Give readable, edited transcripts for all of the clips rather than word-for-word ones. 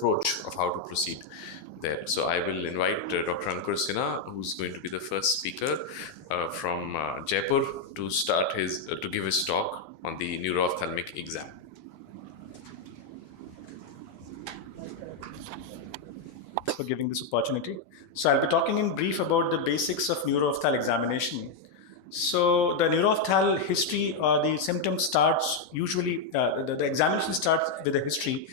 approach of how to proceed there. So I will invite Dr. Ankur Sinha, who's going to be the first speaker from Jaipur to start to give his talk on the neuroophthalmic exam. For giving this opportunity. So I'll be talking in brief about the basics of neuroophthalmic examination. So the neuroophthalmic history or the symptom starts usually, the examination starts with the history.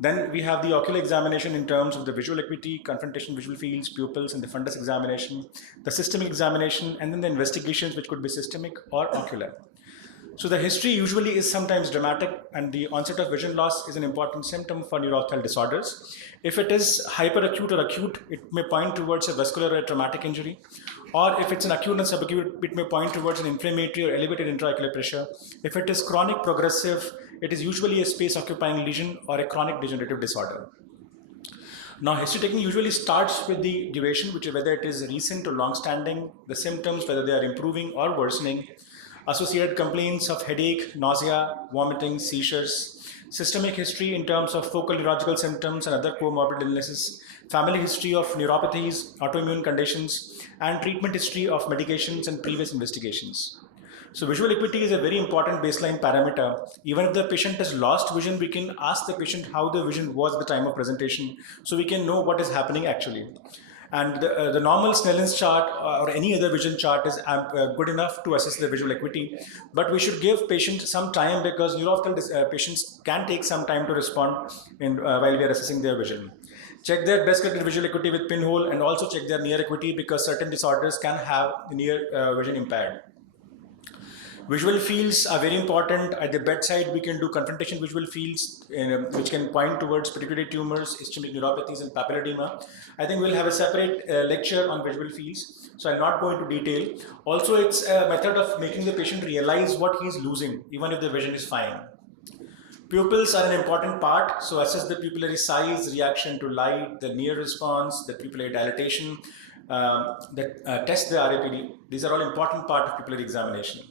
Then we have the ocular examination in terms of the visual acuity, confrontation, visual fields, pupils, and the fundus examination, the systemic examination, and then the investigations, which could be systemic or ocular. So the history usually is sometimes dramatic, and the onset of vision loss is an important symptom for neuroophthalmic disorders. If it is hyperacute or acute, it may point towards a vascular or traumatic injury. Or if it's an acute and subacute, it may point towards an inflammatory or elevated intraocular pressure. If it is chronic progressive, it is usually a space-occupying lesion or a chronic degenerative disorder. Now, history taking usually starts with the duration, which is whether it is recent or long-standing, the symptoms, whether they are improving or worsening, associated complaints of headache, nausea, vomiting, seizures, systemic history in terms of focal neurological symptoms and other comorbid illnesses, family history of neuropathies, autoimmune conditions, and treatment history of medications and previous investigations. So visual acuity is a very important baseline parameter. Even if the patient has lost vision, we can ask the patient how the vision was at the time of presentation, so we can know what is happening actually. And the normal Snellen's chart or any other vision chart is good enough to assess the visual acuity, but we should give patients some time because neuroophthalmic patients can take some time to respond while we are assessing their vision. Check their best corrected visual acuity with pinhole, and also check their near acuity because certain disorders can have the near vision impaired. Visual fields are very important. At the bedside, we can do confrontation visual fields, which can point towards pituitary tumors, ischemic neuropathies, and papillary edema. I think we'll have a separate lecture on visual fields, so I'll not go into detail. Also, it's a method of making the patient realize what he's losing, even if the vision is fine. Pupils are an important part, so assess the pupillary size, reaction to light, the near response, the pupillary dilatation, test the RAPD. These are all important part of pupillary examination.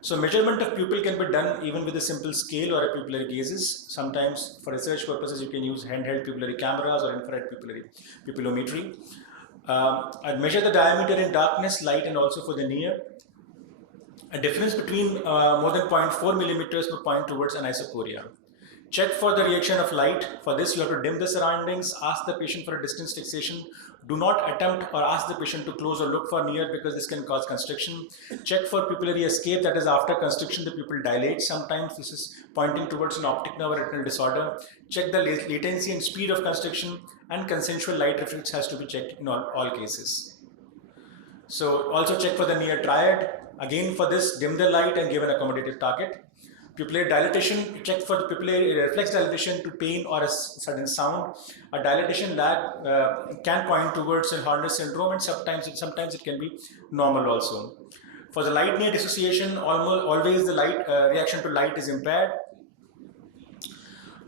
So measurement of pupil can be done even with a simple scale or a pupillary gazes. Sometimes for research purposes, you can use handheld pupillary cameras or infrared pupillometry. I'd measure the diameter in darkness, light, and also for the near. A difference between more than 0.4 millimeters will point towards anisocoria. Check for the reaction of light. For this, you have to dim the surroundings, ask the patient for a distance fixation. Do not attempt or ask the patient to close or look for near because this can cause constriction. Check for pupillary escape, that is after constriction the pupil dilates. Sometimes this is pointing towards an optic nerve or retinal disorder. Check the latency and speed of constriction, and consensual light reflex has to be checked in all cases. So also check for the near triad. Again for this, dim the light and give an accommodative target. Pupillary dilatation, check for the pupillary reflex dilatation to pain or a sudden sound. A dilatation lag can point towards a Horner syndrome, and sometimes it can be normal also. For the light near dissociation, always the light reaction to light is impaired.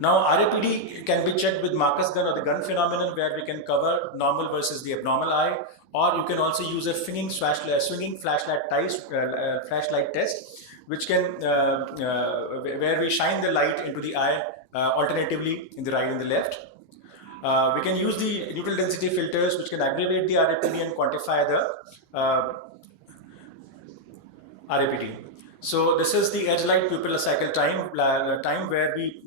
Now RAPD can be checked with Marcus gun or the gun phenomenon, where we can cover normal versus the abnormal eye, or you can also use a swinging flashlight test, which can where we shine the light into the eye alternatively in the right and the left. We can use the neutral density filters, which can aggregate the RAPD and quantify the RAPD. So this is the edge light pupil cycle time where we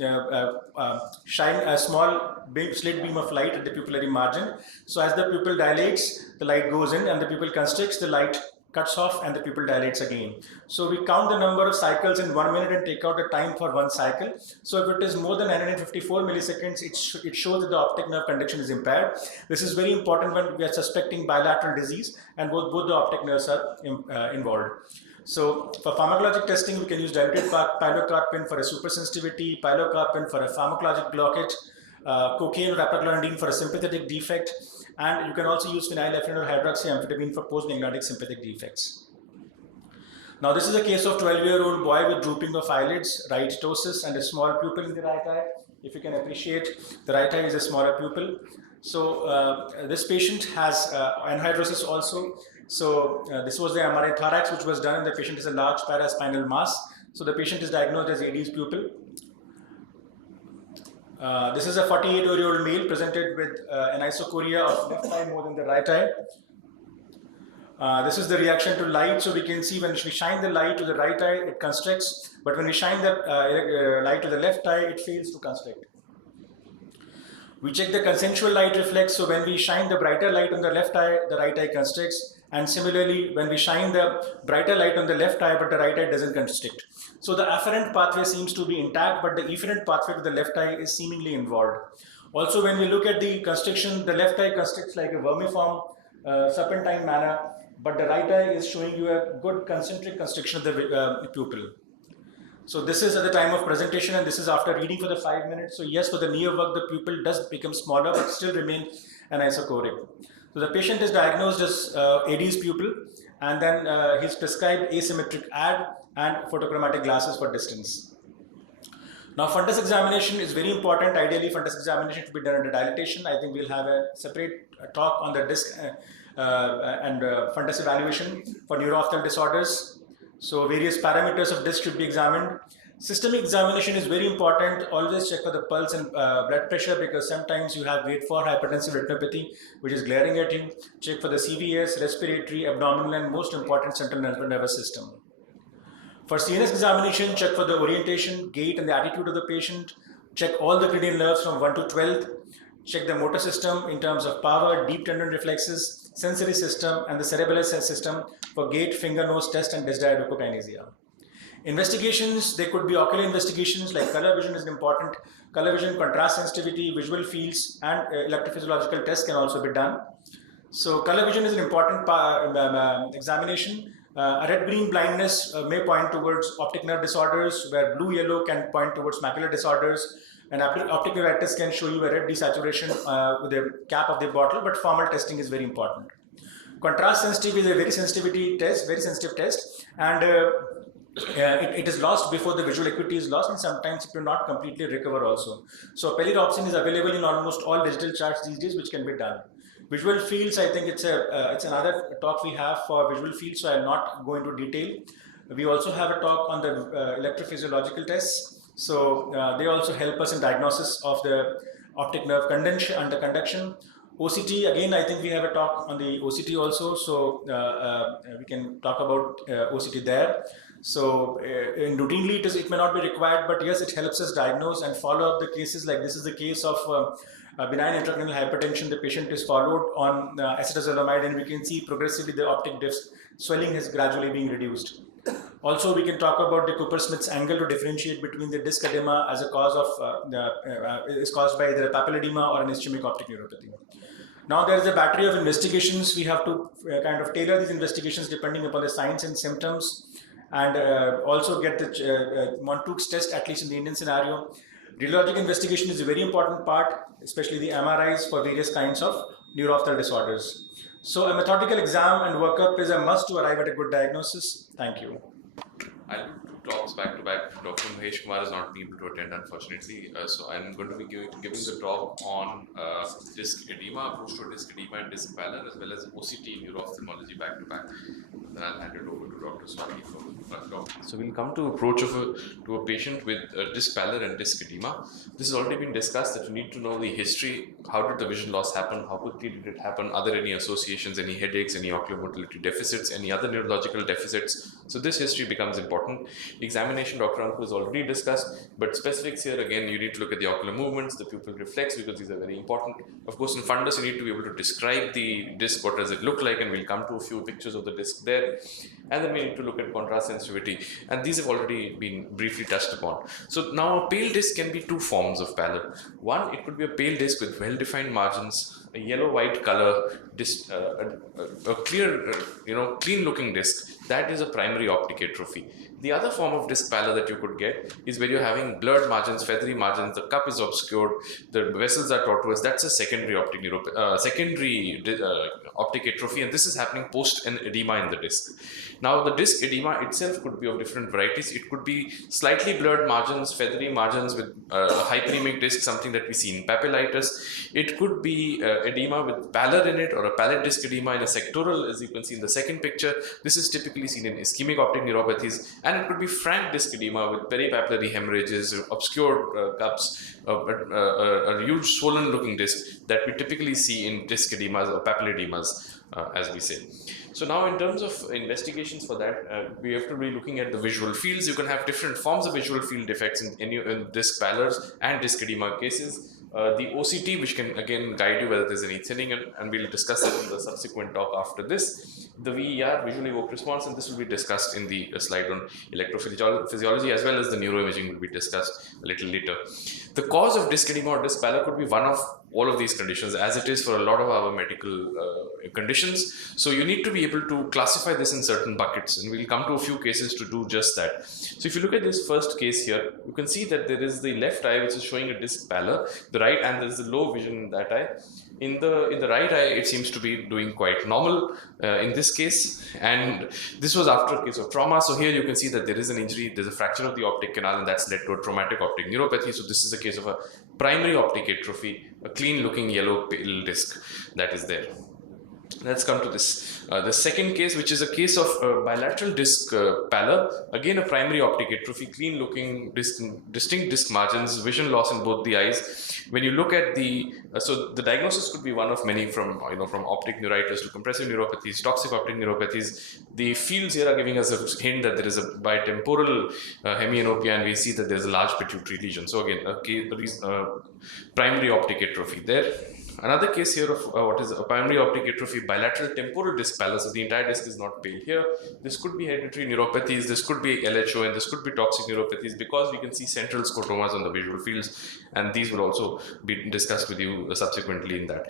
shine a small slit beam of light at the pupillary margin. So as the pupil dilates, the light goes in, and the pupil constricts, the light cuts off, and the pupil dilates again. So we count the number of cycles in 1 minute and take out the time for one cycle. So if it is more than 954 milliseconds, it shows that the optic nerve conduction is impaired. This is very important when we are suspecting bilateral disease and both the optic nerves are involved. So for pharmacologic testing, we can use diluted pilocarpine for a supersensitivity, pilocarpine for a pharmacologic blockage, cocaine or apraclonidine for a sympathetic defect, and you can also use phenylephrine or hydroxyamphetamine for postganglionic sympathetic defects. Now this is a case of 12-year-old boy with drooping of eyelids, right ptosis, and a small pupil in the right eye. If you can appreciate, the right eye is a smaller pupil. So this patient has anhidrosis also. So this was the MRI thorax which was done, and the patient has a large paraspinal mass. So the patient is diagnosed as AD's pupil. This is a 48-year-old male presented with an isochoria of left eye more than the right eye. This is the reaction to light. So we can see when we shine the light to the right eye, it constricts. But when we shine the light to the left eye, it fails to constrict. We check the consensual light reflex. So when we shine the brighter light on the left eye, the right eye constricts. And similarly, when we shine the brighter light on the left eye, but the right eye doesn't constrict. So the afferent pathway seems to be intact, but the efferent pathway to the left eye is seemingly involved. Also, when we look at the constriction, the left eye constricts like a vermiform serpentine manner, but the right eye is showing you a good concentric constriction of the pupil. So this is at the time of presentation, and this is after reading for the 5 minutes. So yes, for the near work, the pupil does become smaller, but still remain anisochoric. So the patient is diagnosed as AD's pupil, and then he's prescribed asymmetric AD and photochromatic glasses for distance. Now, fundus examination is very important. Ideally, fundus examination should be done under dilatation. I think we'll have a separate talk on the disc and fundus evaluation for neuroophthalmic disorders. So various parameters of disc should be examined. Systemic examination is very important. Always check for the pulse and blood pressure, because sometimes you have grade 4 hypertensive retinopathy, which is glaring at you. Check for the CVS, respiratory, abdominal, and most important central nervous system. For CNS examination, check for the orientation, gait, and the attitude of the patient. Check all the cranial nerves from 1 to 12th. Check the motor system in terms of power, deep tendon reflexes, sensory system, and the cerebellar system for gait, finger, nose test, and dysdiadochokinesia. Investigations, there could be ocular investigations like color vision is important. Color vision, contrast sensitivity, visual fields, and electrophysiological tests can also be done. So color vision is an important examination. A red-green blindness may point towards optic nerve disorders, where blue-yellow can point towards macular disorders. And optic neuritis can show you a red desaturation with the cap of the bottle, but formal testing is very important. Contrast sensitivity is a very sensitive test, and it is lost before the visual acuity is lost, and sometimes it will not completely recover also. So peliropsin is available in almost all digital charts these days, which can be done. Visual fields, I think it's another talk we have for visual fields, so I'll not go into detail. We also have a talk on the electrophysiological tests. So they also help us in diagnosis of the optic nerve conduction. OCT, again, I think we have a talk on the OCT also, so we can talk about OCT there. So routinely it may not be required, but yes, it helps us diagnose and follow up the cases. Like this is the case of benign intracranial hypertension. The patient is followed on acetazolamide, and we can see progressively the optic disc swelling is gradually being reduced. Also, we can talk about the Cooper-Smith's angle to differentiate between the disc edema as a cause of is caused by either a papilledema or an ischemic optic neuropathy. Now there is a battery of investigations. We have to kind of tailor these investigations depending upon the signs and symptoms, and also get the Montague's test, at least in the Indian scenario. Radiologic investigation is a very important part, especially the MRIs for various kinds of neuroophthalmic disorders. So a methodical exam and workup is a must to arrive at a good diagnosis. Thank you. I'll do 2 talks back to back. Dr. Mahesh Kumar is not able to attend, unfortunately. So I'm going to be giving the talk on disc edema, approach to disc edema and disc pallor, as well as OCT neuroophthalmology back to back. Then I'll hand it over to Dr. Swami for so we'll come to approach to a patient with disc pallor and disc edema. This has already been discussed that you need to know the history. How did the vision loss happen? How quickly did it happen? Are there any associations, any headaches, any ocular motility deficits, any other neurological deficits? So this history becomes important. Examination, Dr. Ankur has already discussed, but specifics here again, you need to look at the ocular movements, the pupil reflex, because these are very important. Of course, in fundus, you need to be able to describe the disc, what does it look like, and we'll come to a few pictures of the disc there. And then we need to look at contrast sensitivity, and these have already been briefly touched upon. So now a pale disc can be 2 forms of pallor. One, it could be a pale disc with well-defined margins, a yellow-white color, a clear, clean-looking disc. That is a primary optic atrophy. The other form of disc pallor that you could get is where you're having blurred margins, feathery margins, the cup is obscured, the vessels are tortuous. That's a secondary optic optic atrophy, and this is happening post an edema in the disc. Now, the disc edema itself could be of different varieties. It could be slightly blurred margins, feathery margins with hyperemic disc, something that we see in papillitis. It could be edema with pallor in it, or a pallid disc edema in a sectoral, as you can see in the second picture. This is typically seen in ischemic optic neuropathies, and and it could be frank disc edema with peripapillary hemorrhages, obscured cups, a huge swollen looking disc that we typically see in disc edemas or papillodemas, as we say. So now in terms of investigations for that, we have to be looking at the visual fields. You can have different forms of visual field defects in disc pallors and disc edema cases. The OCT, which can again guide you whether there's any thinning, and we'll discuss that in the subsequent talk after this. The VER, visually evoked response, and this will be discussed in the slide on electrophysiology, as well as the neuroimaging will be discussed a little later. The cause of disc edema or disc pallor could be one of all of these conditions, as it is for a lot of our medical conditions. So you need to be able to classify this in certain buckets, and we'll come to a few cases to do just that. So if you look at this first case here, you can see that there is the left eye which is showing a disc pallor, the right, and there's the low vision in that eye. In the right eye, it seems to be doing quite normal in this case, and this was after a case of trauma. So here you can see that there is an injury, there's a fracture of the optic canal, and that's led to a traumatic optic neuropathy. So this is a case of a primary optic atrophy, a clean looking yellow pale disc that is there. Let's come to this. The second case, which is a case of bilateral disc pallor, again a primary optic atrophy, clean looking distinct disc margins, vision loss in both the eyes. When you look at the, so the diagnosis could be one of many, from from optic neuritis to compressive neuropathies, toxic optic neuropathies. The fields here are giving us a hint that there is a bitemporal hemianopia, and we see that there's a large pituitary lesion. So again, a primary optic atrophy there. Another case here of what is a primary optic atrophy, bilateral temporal disc pallor. So the entire disc is not pale here. This could be hereditary neuropathies, this could be LHO, and this could be toxic neuropathies, because we can see central scotomas on the visual fields, and these will also be discussed with you subsequently in that.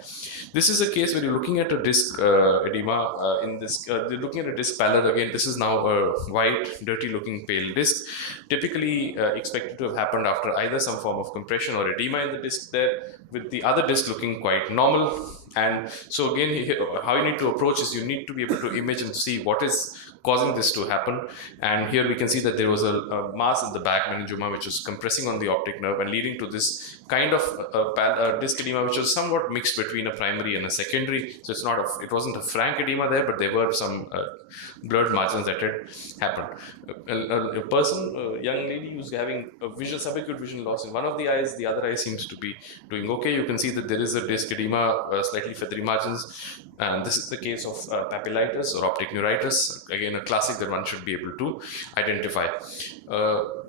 This is a case where you're looking at a disc edema. They're looking at a disc pallor. Again, this is now a white, dirty looking pale disc, typically expected to have happened after either some form of compression or edema in the disc there, with the other disc looking quite normal. And so again, how you need to approach is you need to be able to image and see what is causing this to happen. And here we can see that there was a mass in the back meningioma which was compressing on the optic nerve and leading to this kind of disc edema, which was somewhat mixed between a primary and a secondary. So it wasn't a frank edema there, but there were some blurred margins that had happened. A person, a young lady who's having a subacute vision loss in one of the eyes, the other eye seems to be doing okay. You can see that there is a disc edema, slightly feathery margins. And this is the case of papillitis or optic neuritis, again a classic that one should be able to identify.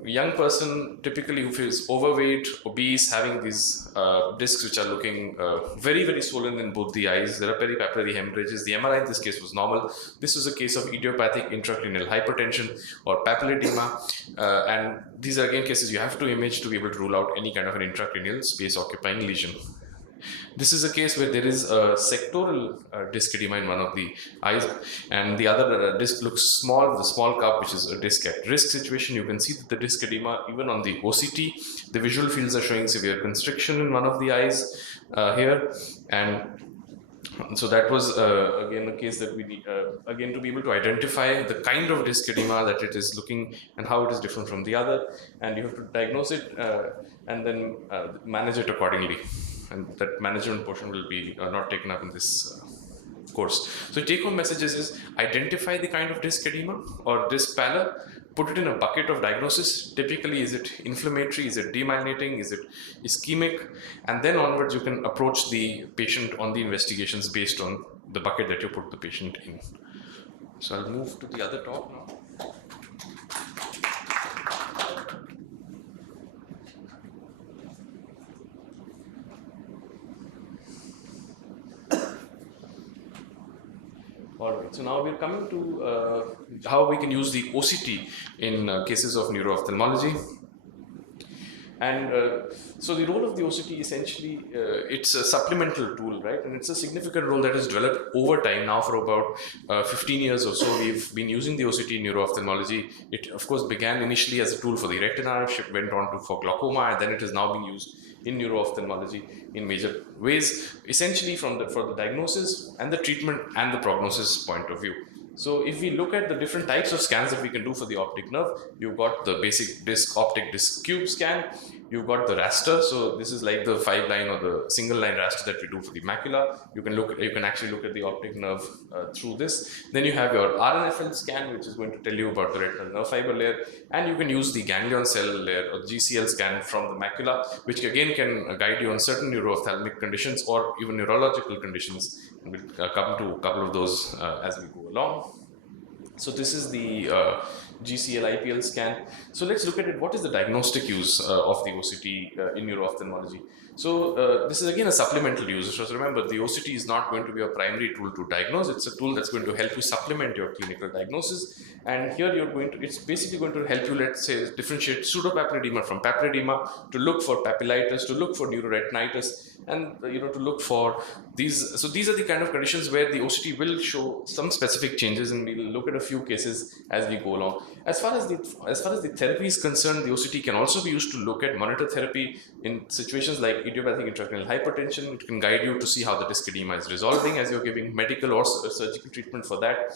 Young person typically who is overweight, obese, having these discs which are looking very, very swollen in both the eyes. There are peripapillary hemorrhages. The MRI in this case was normal. This was a case of idiopathic intracranial hypertension or papilledema, and these are again cases you have to image to be able to rule out any kind of an intracranial space occupying lesion. This is a case where there is a sectoral disc edema in one of the eyes, and the other disc looks small, with a small cup, which is a disc at risk situation. You can see that the disc edema, even on the OCT, the visual fields are showing severe constriction in one of the eyes here, and so that was again a case that we need again to be able to identify the kind of disc edema that it is looking and how it is different from the other, and you have to diagnose it and then manage it accordingly. And that management portion will be not taken up in this course. So take home messages is identify the kind of disc edema or disc pallor, put it in a bucket of diagnosis. Typically, is it inflammatory, is it demyelinating, is it ischemic, and then onwards you can approach the patient on the investigations based on the bucket that you put the patient in. So I'll move to the other talk now. Alright, so now we're coming to how we can use the OCT in cases of neuro-ophthalmology. And so the role of the OCT essentially, it's a supplemental tool, right? And it's a significant role that has developed over time. Now for about 15 years or so, we've been using the OCT in neuro-ophthalmology. It of course began initially as a tool for the retina, went on for glaucoma, and then it is now being used in neuro-ophthalmology in major ways, essentially for the diagnosis and the treatment and the prognosis point of view. So if we look at the different types of scans that we can do for the optic nerve, you've got the basic optic disc cube scan, You've got the raster. So this is like the 5-line or the single line raster that we do for the macula. You can actually look at the optic nerve through this. Then you have your RNFL scan, which is going to tell you about the retinal nerve fiber layer, and you can use the ganglion cell layer or GCL scan from the macula, which again can guide you on certain neuroophthalmic conditions or even neurological conditions. And we'll come to a couple of those as we go along. So this is the GCL IPL scan. So let's look at it. What is the diagnostic use of the OCT in neuro-ophthalmology? So this is again a supplemental use. So remember, the OCT is not going to be a primary tool to diagnose. It's a tool that's going to help you supplement your clinical diagnosis. And here it's basically going to help you, let's say, differentiate pseudopapilledema from papilledema, to look for papillitis, to look for neuroretinitis, and to look for these. So these are the kind of conditions where the OCT will show some specific changes, and we'll look at a few cases as we go along. As far as the therapy is concerned, the OCT can also be used to look at monitor therapy in situations like idiopathic intracranial hypertension. It can guide you to see how the disc edema is resolving as you're giving medical or surgical treatment for that.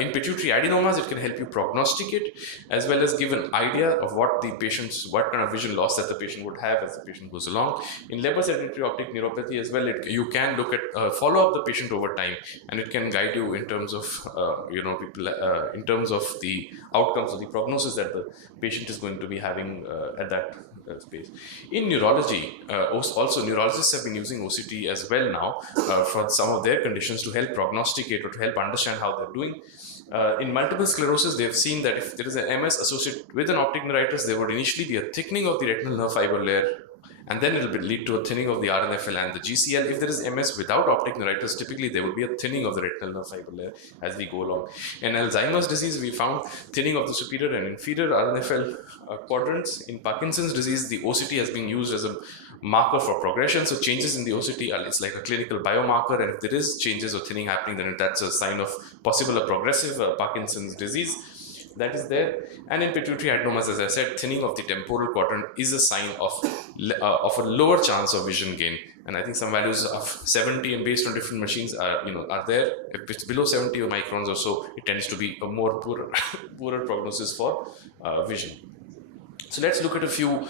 In pituitary adenomas, it can help you prognosticate as well as give an idea of what kind of vision loss that the patient would have as the patient goes along. In Leber's hereditary optic neuropathy as well, you can look at follow up the patient over time, and it can guide you in terms of in terms of the outcomes of the prognosis that the patient is going to be having at that space. In neurology, also neurologists have been using OCT as well now for some of their conditions to help prognosticate or to help understand how they're doing. In multiple sclerosis, they've seen that if there is an MS associated with an optic neuritis, there would initially be a thickening of the retinal nerve fiber layer, and then it will lead to a thinning of the RNFL and the GCL. If there is MS without optic neuritis, typically there will be a thinning of the retinal nerve fiber layer as we go along. In Alzheimer's disease, we found thinning of the superior and inferior RNFL quadrants. In Parkinson's disease, the OCT has been used as a marker for progression. So changes in the OCT it's like a clinical biomarker, and if there is changes or thinning happening, then that's a sign of possible a progressive Parkinson's disease that is there. And in pituitary adenomas, as I said, thinning of the temporal quadrant is a sign of a lower chance of vision gain. And I think some values of 70, and based on different machines are there. If it's below 70 microns or so, it tends to be a more poorer prognosis for vision. So let's look at a few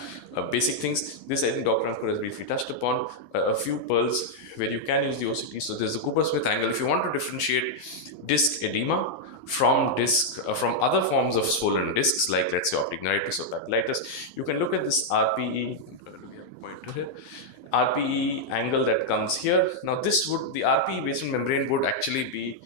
basic things. This I think Dr. Ankur has briefly touched upon. A few pearls where you can use the OCT. So there's the Cooper-Smith angle. If you want to differentiate disc edema from other forms of swollen discs, like let's say optic neuritis or papillitis, you can look at this RPE. RPE angle that comes here. Now the RPE basement membrane would actually be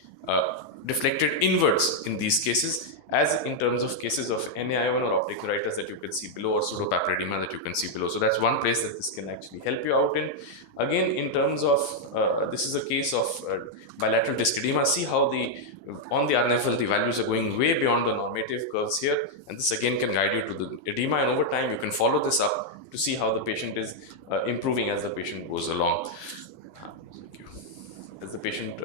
deflected inwards in these cases, as in terms of cases of NAION or optic neuritis that you can see below, or pseudopapilledema that you can see below. So that's one place that this can actually help you out in. Again, in terms of, this is a case of bilateral disc edema. See how on the RNFL, the values are going way beyond the normative curves here. And this again can guide you to the edema. And over time, you can follow this up to see how the patient is improving as the patient goes along. As the patient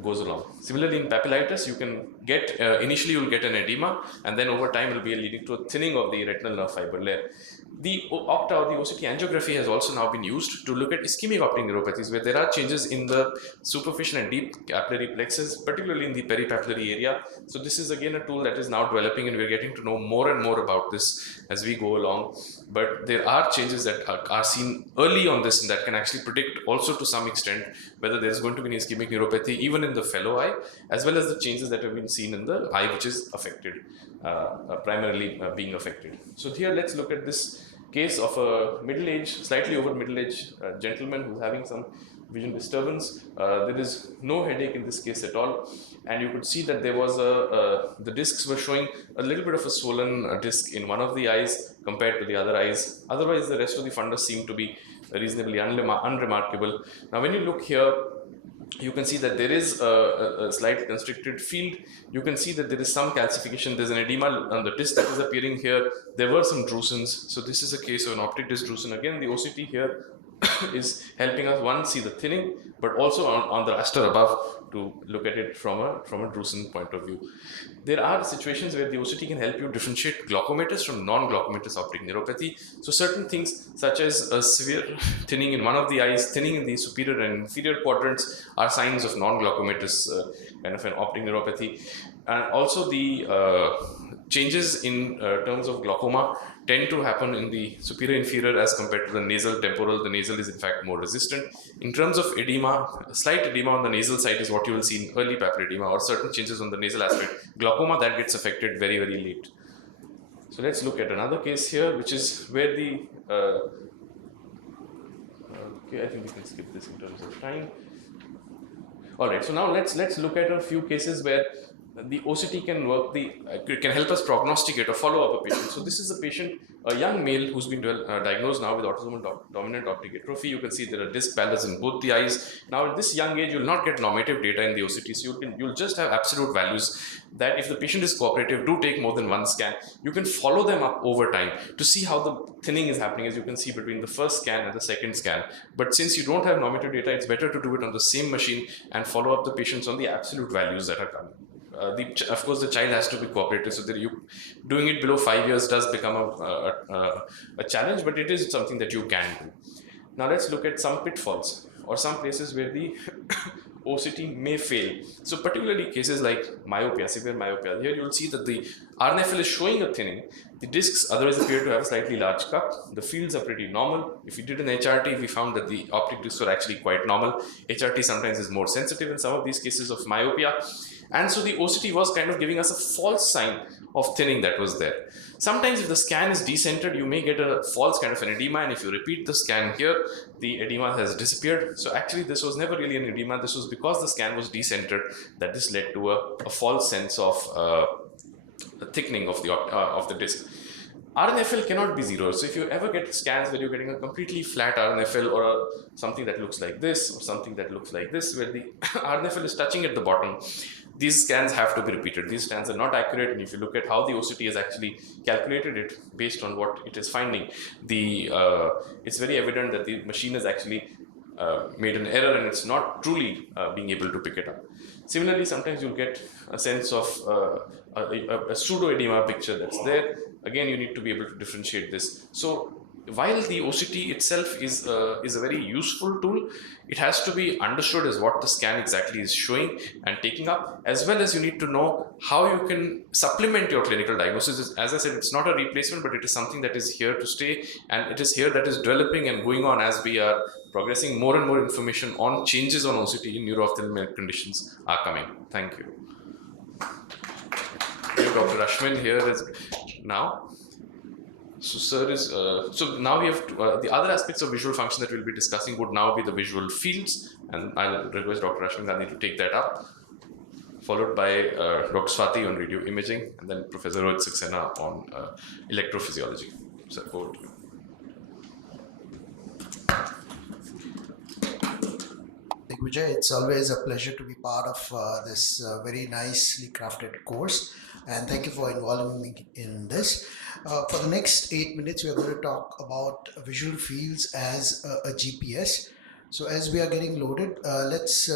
goes along. Similarly, in papillitis, you can get, initially you'll get an edema, and then over time it will be leading to a thinning of the retinal nerve fiber layer. The OCT, or the OCT angiography, has also now been used to look at ischemic optic neuropathies, where there are changes in the superficial and deep capillary plexus, particularly in the peripapillary area. So this is again a tool that is now developing, and we're getting to know more and more about this as we go along. But there are changes that are seen early on this, and that can actually predict also to some extent whether there's going to be an ischemic neuropathy even in the fellow eye, as well as the changes that have been seen in the eye which is affected, primarily being affected. So here let's look at this case of a middle-aged, slightly over middle-aged gentleman who's having some vision disturbance. There is no headache in this case at all, and you could see that there was the discs were showing a little bit of a swollen disc in one of the eyes compared to the other eyes. Otherwise, the rest of the fundus seemed to be reasonably unremarkable. Now, when you look here, you can see that there is a slight constricted field. You can see that there is some calcification. There's an edema on the disc that is appearing here. There were some drusens. So this is a case of an optic disc drusen. Again, the OCT here is helping us, one, see the thinning, but also on the raster above to look at it from a drusen point of view. There are situations where the OCT can help you differentiate glaucomatous from non-glaucomatous optic neuropathy. So certain things such as a severe thinning in one of the eyes, thinning in the superior and inferior quadrants are signs of non-glaucomatous kind of an optic neuropathy. And also the changes in terms of glaucoma tend to happen in the superior inferior as compared to the nasal temporal. The nasal is in fact more resistant. In terms of edema, a slight edema on the nasal side is what you will see in early papillary edema, or certain changes on the nasal aspect. Glaucoma, that gets affected very, very late. So let's look at another case here, which is where the okay, I think we can skip this in terms of time. All right, so now let's look at a few cases where the OCT can work, can help us prognosticate or follow up a patient. So this is a patient, a young male who's been diagnosed now with autosomal dominant optic atrophy. You can see there are disc pallors in both the eyes. Now at this young age, you'll not get normative data in the OCT, so you'll just have absolute values that if the patient is cooperative, do take more than one scan. You can follow them up over time to see how the thinning is happening, as you can see between the first scan and the second scan. But since you don't have normative data, it's better to do it on the same machine and follow up the patients on the absolute values that are coming. Of course, the child has to be cooperative, so that doing it below 5 years does become a challenge, but it is something that you can do. Now let's look at some pitfalls or some places where the OCT may fail. So particularly cases like myopia, severe myopia. Here you'll see that the RNFL is showing a thinning. The discs otherwise appear to have a slightly large cup. The fields are pretty normal. If we did an HRT, we found that the optic discs were actually quite normal. HRT sometimes is more sensitive in some of these cases of myopia. And so the OCT was kind of giving us a false sign of thinning that was there. Sometimes if the scan is decentered, you may get a false kind of an edema, and if you repeat the scan here, the edema has disappeared. So actually this was never really an edema. This was because the scan was decentered that this led to a false sense of thickening of the disc. RNFL cannot be zero. So if you ever get scans where you're getting a completely flat RNFL or something that looks like this or something that looks like this, where the RNFL is touching at the bottom, these scans have to be repeated. These scans are not accurate, and if you look at how the OCT has actually calculated it based on what it is finding, it's very evident that the machine has actually made an error and it's not truly being able to pick it up. Similarly, sometimes you'll get a sense of a pseudo-edema picture that's there. Again, you need to be able to differentiate this. So while the OCT itself is a very useful tool, it has to be understood as what the scan exactly is showing and taking up, as well as you need to know how you can supplement your clinical diagnosis. As I said, it's not a replacement, but it is something that is here to stay, and it is here that is developing and going on as we are progressing. More and more information on changes on OCT in neuroophthalmic conditions are coming. Thank you. Dr. Ashwin here is now. So sir is, so now we have the other aspects of visual function that we'll be discussing would now be the visual fields, and I'll request Dr. Ashwin Gandhi to take that up, followed by Dr. Swati on radio imaging, and then Professor Rohit Saxena on electrophysiology. So over to you. Vijay, it's always a pleasure to be part of this very nicely crafted course, and thank you for involving me in this. For the next 8 minutes, we are going to talk about visual fields as a GPS. So as we are getting loaded, let's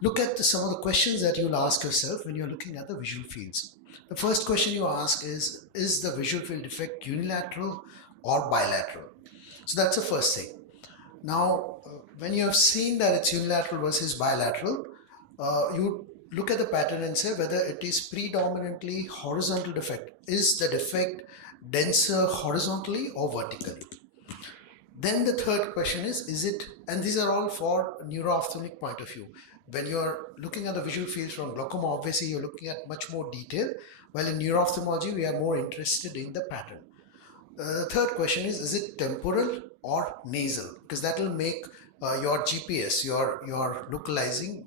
look at some of the questions that you'll ask yourself when you're looking at the visual fields. The first question you ask is the visual field defect unilateral or bilateral? So that's the first thing. Now, when you have seen that it's unilateral versus bilateral, you look at the pattern and say whether it is predominantly horizontal defect. Is the defect denser horizontally or vertically? Then the third question is it, and these are all for neuro-ophthalmic point of view. When you're looking at the visual fields from glaucoma, obviously you're looking at much more detail, while in neuro-ophthalmology we are more interested in the pattern. The third question is it temporal or nasal? Because that will make your GPS, your localizing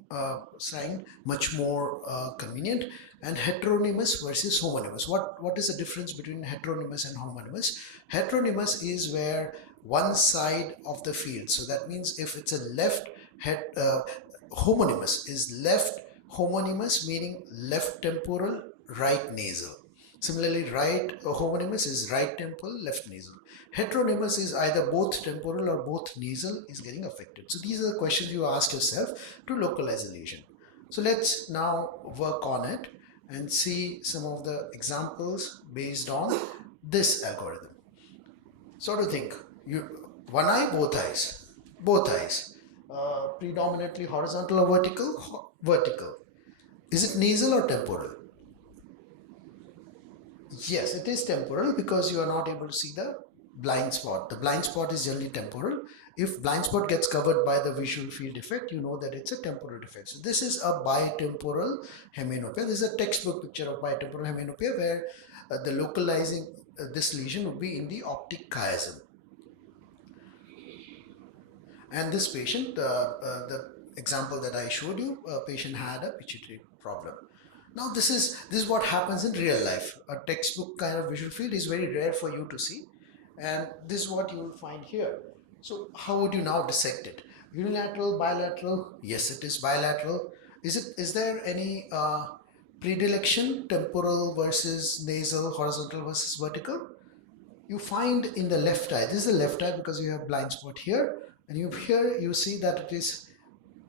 sign much more convenient. And heteronymous versus homonymous. What is the difference between heteronymous and homonymous? Heteronymous is where one side of the field, so that means if it's a left head, homonymous is left homonymous, meaning left temporal, right nasal. Similarly, right homonymous is right temporal, left nasal. Heteronymous is either both temporal or both nasal is getting affected. So these are the questions you ask yourself to localize the lesion. So let's now work on it and see some of the examples based on this algorithm. So to think, one eye, both eyes, predominantly horizontal or vertical? Vertical. Is it nasal or temporal? Yes, it is temporal because you are not able to see the blind spot. The blind spot is generally temporal. If blind spot gets covered by the visual field defect, you know that it's a temporal defect. So this is a bitemporal hemianopia. This is a textbook picture of bitemporal hemianopia where the localizing this lesion would be in the optic chiasm. And this patient, the example that I showed you, a patient had a pituitary problem. Now this is what happens in real life. A textbook kind of visual field is very rare for you to see, and this is what you will find here. So how would you now dissect it? Unilateral, bilateral? Yes, it is bilateral. Is there any predilection, temporal versus nasal, horizontal versus vertical? You find in the left eye, this is the left eye because you have blind spot here, and here you see that it is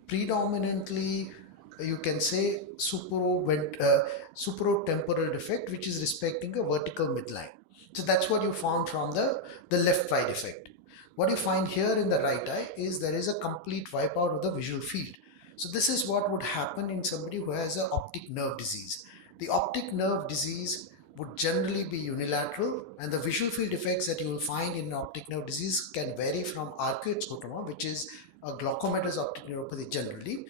predominantly, you can say, supratemporal defect, which is respecting a vertical midline. So that's what you found from the left eye defect. What you find here in the right eye is there is a complete wipeout of the visual field. So this is what would happen in somebody who has an optic nerve disease. The optic nerve disease would generally be unilateral, and the visual field defects that you will find in optic nerve disease can vary from arcuate scotoma, which is a glaucomatous optic neuropathy generally,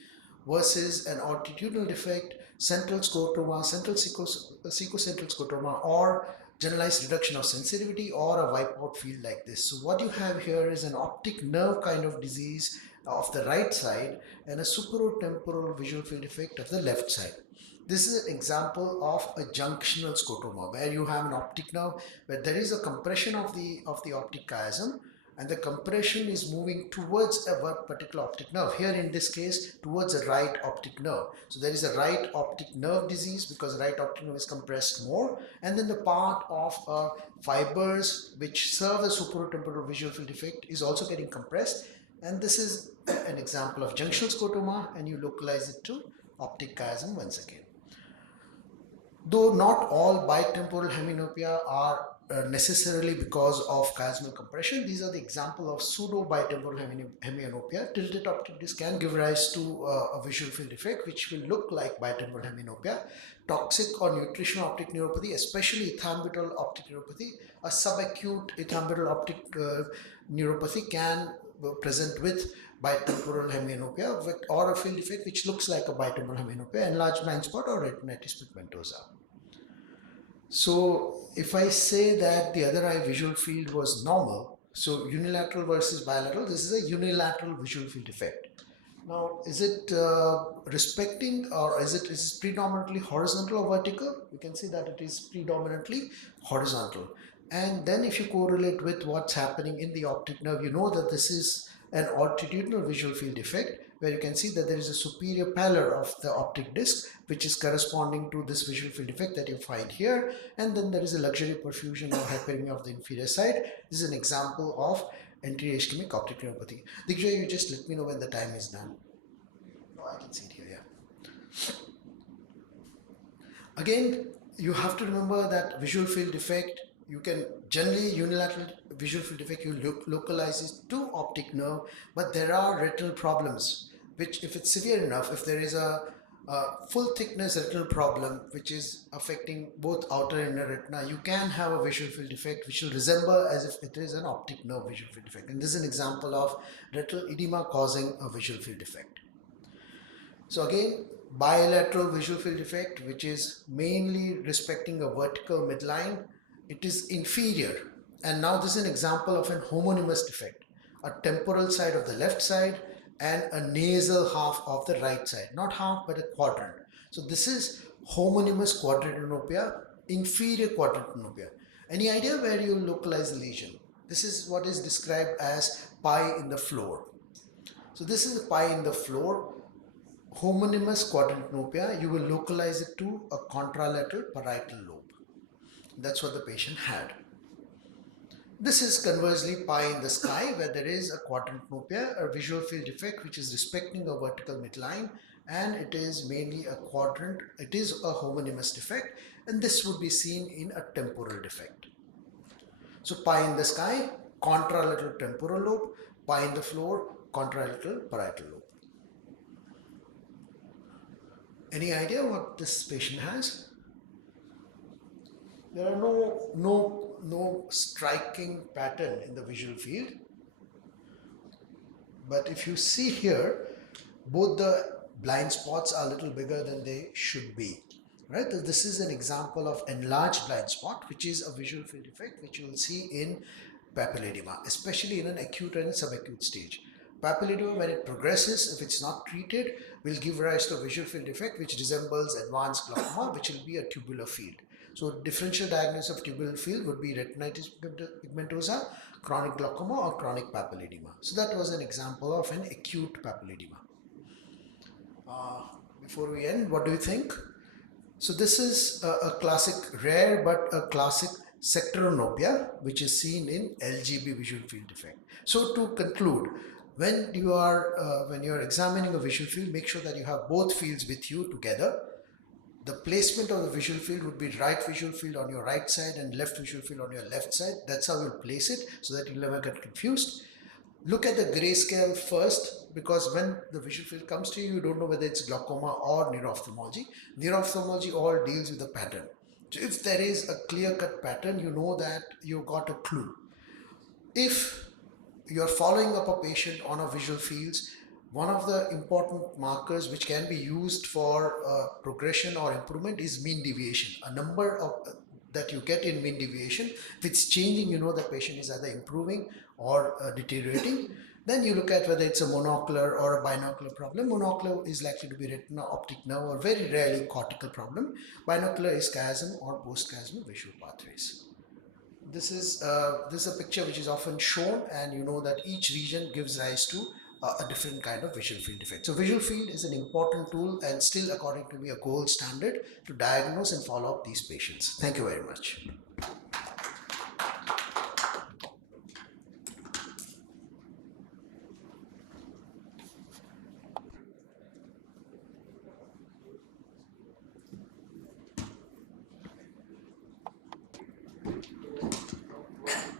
versus an altitudinal defect, central scotoma, central secocentral scotoma, or generalized reduction of sensitivity, or a wipeout field like this. So what you have here is an optic nerve kind of disease of the right side and a supratemporal visual field defect of the left side. This is an example of a junctional scotoma where you have an optic nerve where there is a compression of the optic chiasm, and the compression is moving towards a particular optic nerve. Here in this case, towards a right optic nerve. So there is a right optic nerve disease because the right optic nerve is compressed more, and then the part of fibers which serve as supratemporal visual field defect is also getting compressed. And this is an example of junctional scotoma, and you localize it to optic chiasm once again. Though not all bitemporal hemianopia are necessarily because of chiasmal compression, these are the example of pseudo-bitemporal hemianopia. Tilted optic disc can give rise to a visual field defect which will look like bitemporal hemianopia. Toxic or nutritional optic neuropathy, especially ethambutol optic neuropathy, a subacute ethambutol optic neuropathy can present with bitemporal hemianopia or a field defect which looks like a bitemporal hemianopia, enlarged blind spot, or retinitis pigmentosa. So if I say that the other eye visual field was normal, so unilateral versus bilateral, this is a unilateral visual field defect. Now, is it respecting, or is it predominantly horizontal or vertical? You can see that it is predominantly horizontal. And then if you correlate with what's happening in the optic nerve, you know that this is an altitudinal visual field defect, where you can see that there is a superior pallor of the optic disc, which is corresponding to this visual field defect that you find here. And then there is a luxury perfusion or hyperemia of the inferior side. This is an example of anterior ischemic optic neuropathy. Dikshay, you just let me know when the time is done. Oh, I can see it here, yeah. Again, you have to remember that visual field defect, you can generally unilateral visual field defect, you localize it to optic nerve, but there are retinal problems, which if it's severe enough, if there is a full thickness retinal problem which is affecting both outer and inner retina, you can have a visual field defect which will resemble as if it is an optic nerve visual field defect. And this is an example of retinal edema causing a visual field defect. So again, bilateral visual field defect, which is mainly respecting a vertical midline, it is inferior. And now this is an example of an homonymous defect, a temporal side of the left side and a nasal half of the right side, not half but a quadrant. So this is homonymous quadrantenopia, inferior quadrantenopia. Any idea where you localize the lesion? This is what is described as pie in the floor. So this is a pie in the floor, homonymous quadrantenopia. You will localize it to a contralateral parietal lobe. That's what the patient had. This is conversely pie in the sky, where there is a quadrantenopia, a visual field defect which is respecting a vertical midline, and it is mainly a quadrant. It is a homonymous defect, and this would be seen in a temporal defect. So pie in the sky, contralateral temporal lobe, pie in the floor, contralateral parietal lobe. Any idea what this patient has? There are no striking pattern in the visual field. But if you see here, both the blind spots are a little bigger than they should be. Right? This is an example of enlarged blind spot, which is a visual field defect which you will see in papilledema, especially in an acute and subacute stage. Papilledema, when it progresses, if it's not treated, will give rise to a visual field defect which resembles advanced glaucoma, which will be a tubular field. So differential diagnosis of tubular field would be retinitis pigmentosa, chronic glaucoma, or chronic papilledema. So that was an example of an acute papilledema. Before we end, what do you think? So this is a classic, rare but a classic sectoronopia, which is seen in LGB visual field defect. So to conclude, when you are examining a visual field, make sure that you have both fields with you together. The placement of the visual field would be right visual field on your right side and left visual field on your left side. That's how you'll place it so that you'll never get confused. Look at the grayscale first, because when the visual field comes to you, you don't know whether it's glaucoma or neuro-ophthalmology. Neuro-ophthalmology all deals with a pattern. So if there is a clear-cut pattern, you know that you got a clue. If you're following up a patient on a visual fields, one of the important markers which can be used for progression or improvement is mean deviation. A number of that you get in mean deviation, if it's changing, you know the patient is either improving or deteriorating. Then you look at whether it's a monocular or a binocular problem. Monocular is likely to be retina, optic nerve, or very rarely cortical problem. Binocular is chiasm or post-chiasmal visual pathways. This is a picture which is often shown, and you know that each region gives rise to a different kind of visual field defect. So visual field is an important tool and still, according to me, a gold standard to diagnose and follow up these patients. Thank you very much.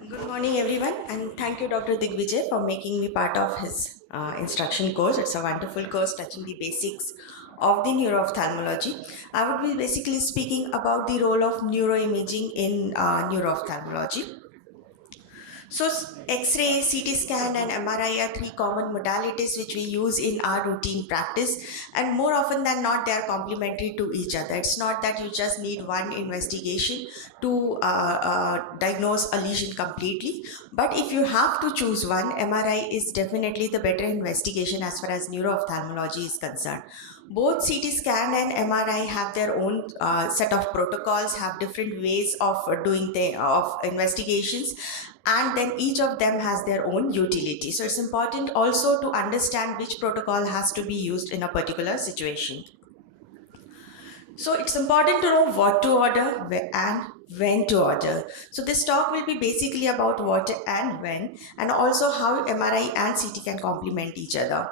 Good morning, everyone, and thank you, Dr. Digvijay, for making me part of his instruction course. It's a wonderful course touching the basics of the neuro-ophthalmology. I would be basically speaking about the role of neuroimaging in neuro-ophthalmology. So X-ray, CT scan and MRI are three common modalities which we use in our routine practice, and more often than not they are complementary to each other. It's not that you just need one investigation to diagnose a lesion completely, but if you have to choose one, MRI is definitely the better investigation as far as neuro-ophthalmology is concerned. Both CT scan and MRI have their own set of protocols, have different ways of doing of investigations, and then each of them has their own utility. So it's important also to understand which protocol has to be used in a particular situation. So it's important to know what to order and when to order. So this talk will be basically about what and when, and also how MRI and CT can complement each other.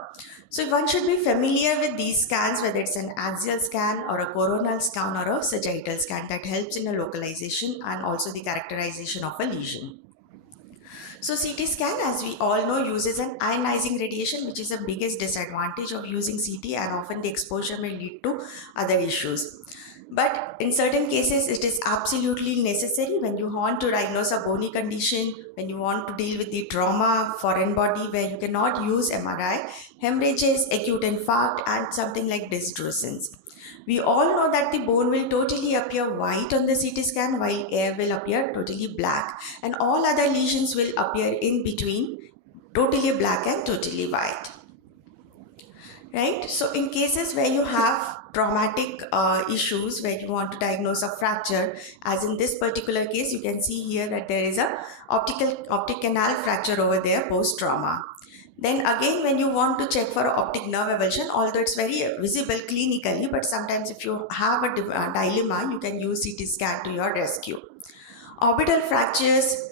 So one should be familiar with these scans, whether it's an axial scan or a coronal scan or a sagittal scan, that helps in a localization and also the characterization of a lesion. So CT scan, as we all know, uses an ionizing radiation, which is the biggest disadvantage of using CT, and often the exposure may lead to other issues. But in certain cases, it is absolutely necessary when you want to diagnose a bony condition, when you want to deal with the trauma, foreign body, where you cannot use MRI, hemorrhages, acute infarct, and something like dysdrusins. We all know that the bone will totally appear white on the CT scan, while air will appear totally black, and all other lesions will appear in between, totally black and totally white. Right? So in cases where you have traumatic issues, where you want to diagnose a fracture, as in this particular case, you can see here that there is a optic canal fracture over there post-trauma. Then again, when you want to check for optic nerve avulsion, although it's very visible clinically, but sometimes if you have a dilemma, you can use CT scan to your rescue. Orbital fractures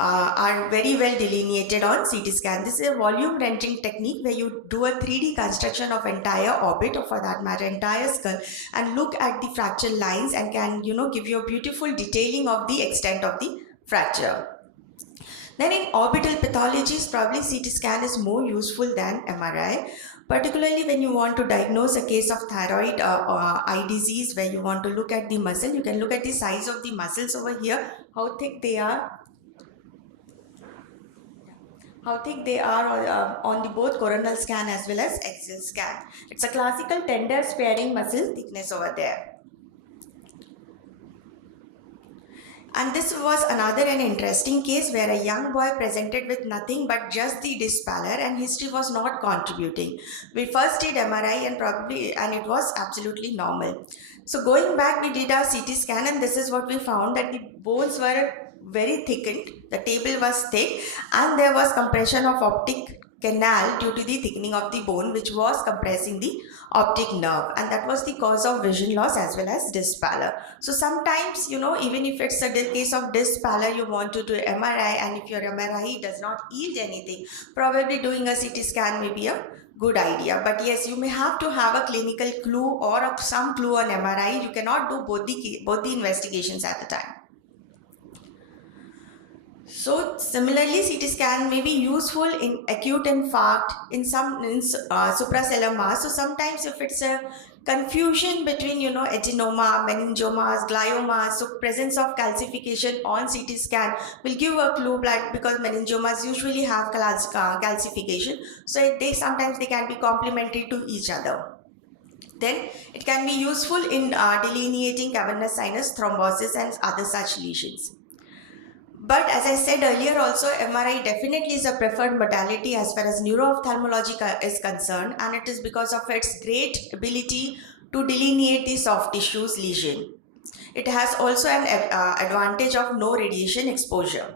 are very well delineated on CT scan. This is a volume rendering technique where you do a 3D construction of entire orbit, or for that matter entire skull, and look at the fracture lines and can give you a beautiful detailing of the extent of the fracture. Then in orbital pathologies, probably CT scan is more useful than MRI, particularly when you want to diagnose a case of thyroid eye disease, where you want to look at the muscle. You can look at the size of the muscles over here, how thick they are. On the both coronal scan as well as axial scan. It's a classical tender sparing muscle thickness over there. And this was another an interesting case where a young boy presented with nothing but just the disc pallor, and history was not contributing. We first did MRI and it was absolutely normal. So going back, we did our CT scan, and this is what we found, that the bones were very thickened, the table was thick, and there was compression of optic canal due to the thickening of the bone, which was compressing the optic nerve, and that was the cause of vision loss as well as disc pallor. So sometimes, even if it's a case of disc pallor, you want to do MRI, and if your MRI does not yield anything, probably doing a CT scan may be a good idea. But yes, you may have to have a clinical clue or some clue on MRI. You cannot do both the investigations at the time. So similarly, CT scan may be useful in acute infarct, in suprasellar mass. So sometimes if it's a confusion between, adenoma, meningiomas, gliomas, so presence of calcification on CT scan will give a clue, because meningiomas usually have calcification. So sometimes they can be complementary to each other. Then it can be useful in delineating cavernous sinus thrombosis and other such lesions. But as I said earlier also, MRI definitely is a preferred modality as far as neuro-ophthalmology is concerned, and it is because of its great ability to delineate the soft tissues lesion. It has also an advantage of no radiation exposure.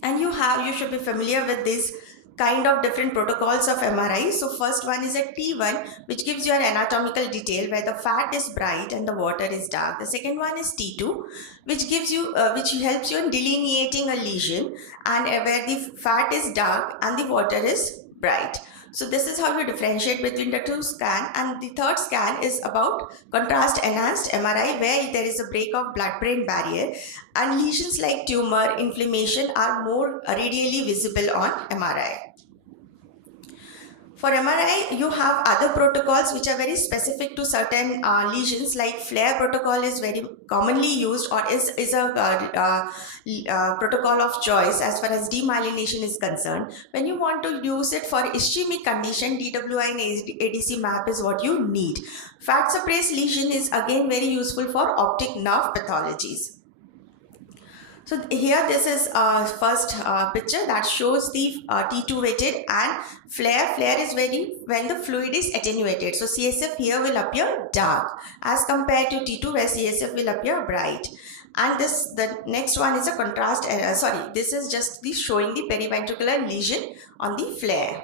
And you should be familiar with this kind of different protocols of MRI. So first one is a T1, which gives you an anatomical detail where the fat is bright and the water is dark. The second one is T2, which gives you, which helps you in delineating a lesion, and where the fat is dark and the water is bright. So this is how you differentiate between the two scans. And the third scan is about contrast enhanced MRI, where there is a break of blood-brain barrier, and lesions like tumor, inflammation are more radially visible on MRI. For MRI, you have other protocols which are very specific to certain lesions, like FLAIR protocol is very commonly used, or is a protocol of choice as far as demyelination is concerned. When you want to use it for ischemic condition, DWI and ADC map is what you need. Fat suppressed lesion is again very useful for optic nerve pathologies. So here this is first picture that shows the T2 weighted and FLAIR. FLAIR is when the fluid is attenuated. So CSF here will appear dark as compared to T2, where CSF will appear bright. And the next one is a contrast. This is just showing the periventricular lesion on the FLAIR.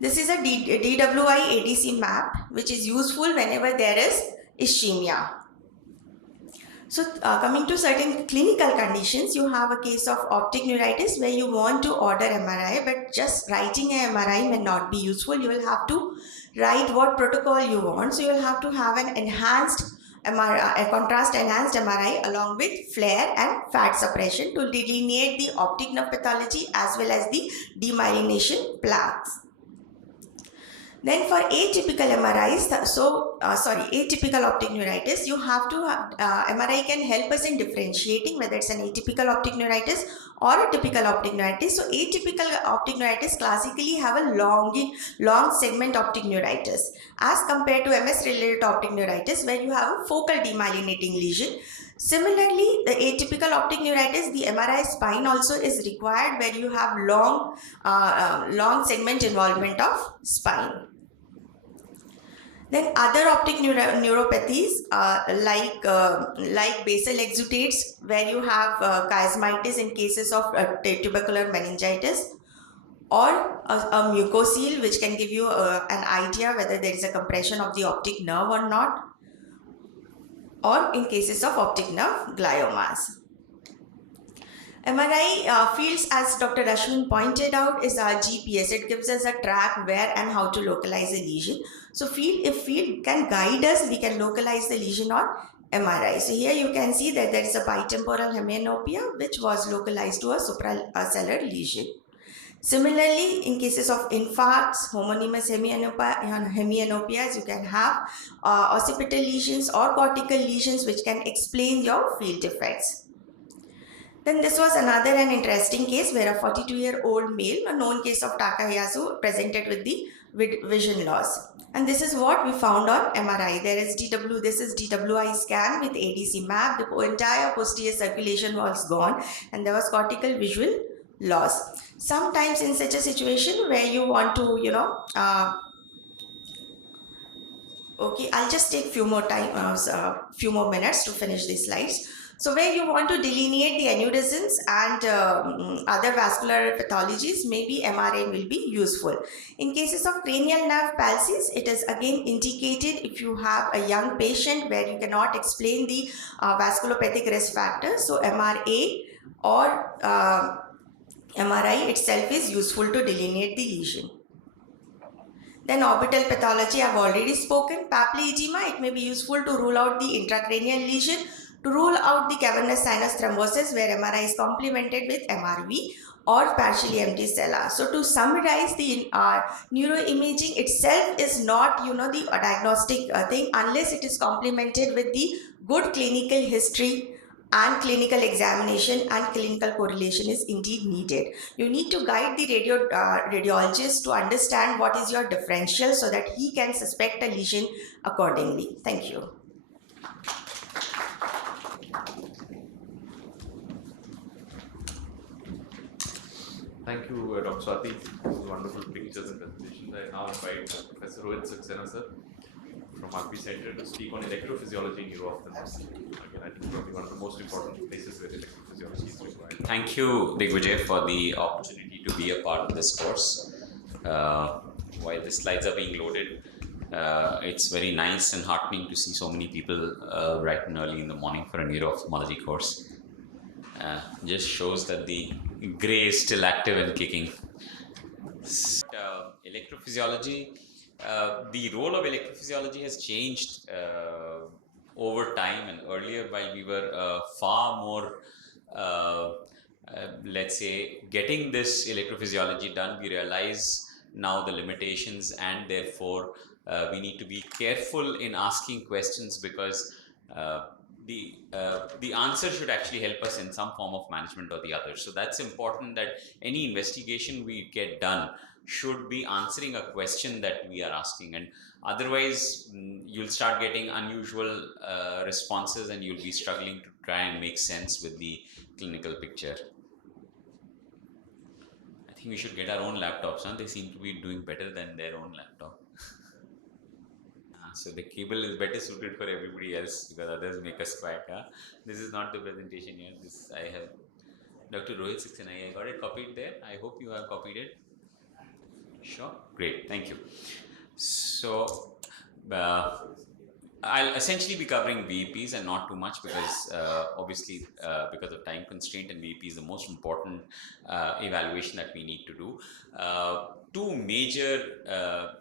This is a DWI ADC map, which is useful whenever there is ischemia. So coming to certain clinical conditions, you have a case of optic neuritis where you want to order MRI, but just writing an MRI may not be useful. You will have to write what protocol you want. So you will have to have an enhanced MRI, a contrast enhanced MRI along with FLAIR and fat suppression to delineate the optic nerve pathology as well as the demyelination plaques. Then for atypical MRIs, atypical optic neuritis, you have to MRI can help us in differentiating whether it's an atypical optic neuritis or a typical optic neuritis. So atypical optic neuritis classically have a long segment optic neuritis as compared to MS-related optic neuritis, where you have a focal demyelinating lesion. Similarly, the atypical optic neuritis, the MRI spine also is required, where you have long segment involvement of spine. Then other optic neuropathies like basal exudates, where you have chiasmitis in cases of tubercular meningitis, or a mucocele, which can give you an idea whether there is a compression of the optic nerve or not, or in cases of optic nerve gliomas. MRI fields, as Dr. Ashwin pointed out, is our GPS. It gives us a track where and how to localize a lesion. So if field can guide us, we can localize the lesion on MRI. So here you can see that there is a bitemporal hemianopia which was localized to a suprasellar lesion. Similarly, in cases of infarcts, homonymous hemianopias, you can have occipital lesions or cortical lesions which can explain your field effects. Then this was another an interesting case where a 42-year-old male, a known case of Takayasu, presented with the vision loss. And this is what we found on MRI. This is DWI scan with ADC map. The entire posterior circulation was gone and there was cortical visual loss. Sometimes in such a situation where you want to, okay, I'll just take few more minutes to finish these slides. So where you want to delineate the aneurysms and other vascular pathologies, maybe MRI will be useful. In cases of cranial nerve palsies, it is again indicated if you have a young patient where you cannot explain the vasculopathic risk factors. So MRA or MRI itself is useful to delineate the lesion. Then orbital pathology, I've already spoken. Papillary edema, it may be useful to rule out the intracranial lesion, to rule out the cavernous sinus thrombosis where MRI is complemented with MRV or partially empty sella. So to summarize, the neuroimaging itself is not, the diagnostic thing unless it is complemented with the good clinical history and clinical examination and clinical correlation is indeed needed. You need to guide the radiologist to understand what is your differential so that he can suspect a lesion accordingly. Thank you. Thank you, Dr. Swati. These wonderful pictures and presentations. I now invite Professor Rohit Saxena, sir, from RP Center to speak on electrophysiology in neuro-ophthalmoscopy. Again, I think probably one of the most important places where electrophysiology is required. Thank you, Digvijay, for the opportunity to be a part of this course. While the slides are being loaded, it's very nice and heartening to see so many people bright and early in the morning for a neuro-ophthalmology course. Just shows that the gray is still active and kicking. Electrophysiology, the role of electrophysiology has changed over time, and earlier, while we were far more, let's say, getting this electrophysiology done, we realize now the limitations, and therefore we need to be careful in asking questions because the answer should actually help us in some form of management or the other. So that's important, that any investigation we get done should be answering a question that we are asking, and otherwise you'll start getting unusual responses and you'll be struggling to try and make sense with the clinical picture. I think we should get our own laptops, huh? They seem to be doing better than their own laptop. So the cable is better suited for everybody else because others make us quiet. Huh? This is not the presentation yet. This I have Dr. Rohit Saxena. I got it copied there. I hope you have copied it. Sure. Great. Thank you. So I'll essentially be covering VEPs and not too much because obviously because of time constraint, and VEP is the most important evaluation that we need to do. Two major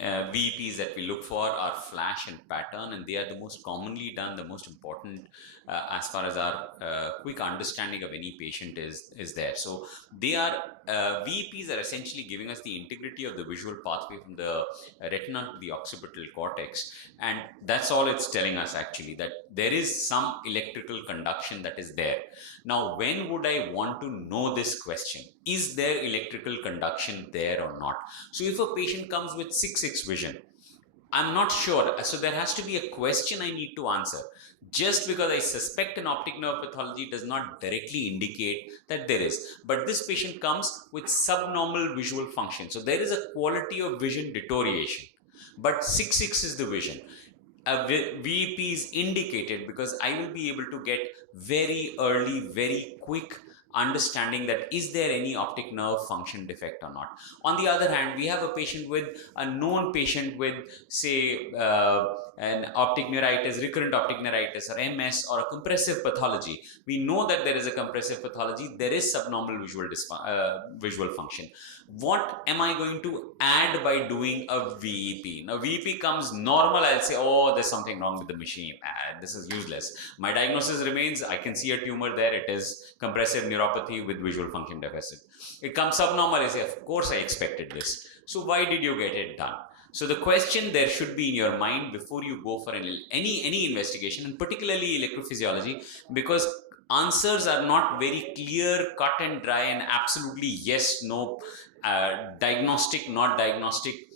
VEPs that we look for are flash and pattern, and they are the most commonly done, the most important as far as our quick understanding of any patient is there. So they are VEPs are essentially giving us the integrity of the visual pathway from the retina to the occipital cortex, and that's all it's telling us actually, that there is some electrical conduction that is there. Now, when would I want to know this question? Is there electrical conduction there or not? So if a patient comes with 6/6 vision, I'm not sure. So there has to be a question I need to answer. Just because I suspect an optic nerve pathology does not directly indicate that there is. But this patient comes with subnormal visual function. So there is a quality of vision deterioration. But 6/6 is the vision. A VEP is indicated because I will be able to get very early, very quick understanding that is there any optic nerve function defect or not. On the other hand, we have a patient with a known patient with, say, an optic neuritis, recurrent optic neuritis, or MS, or a compressive pathology. We know that there is a compressive pathology, there is subnormal visual function. What am I going to add by doing a VEP? Now, VEP comes normal, I'll say, oh, there's something wrong with the machine. This is useless. My diagnosis remains, I can see a tumor there, it is compressive neuropathy with visual function deficit. It comes subnormal, I say, of course I expected this. So why did you get it done? So the question there should be in your mind before you go for any investigation, and particularly electrophysiology, because answers are not very clear, cut and dry, and absolutely yes, no, diagnostic, not diagnostic,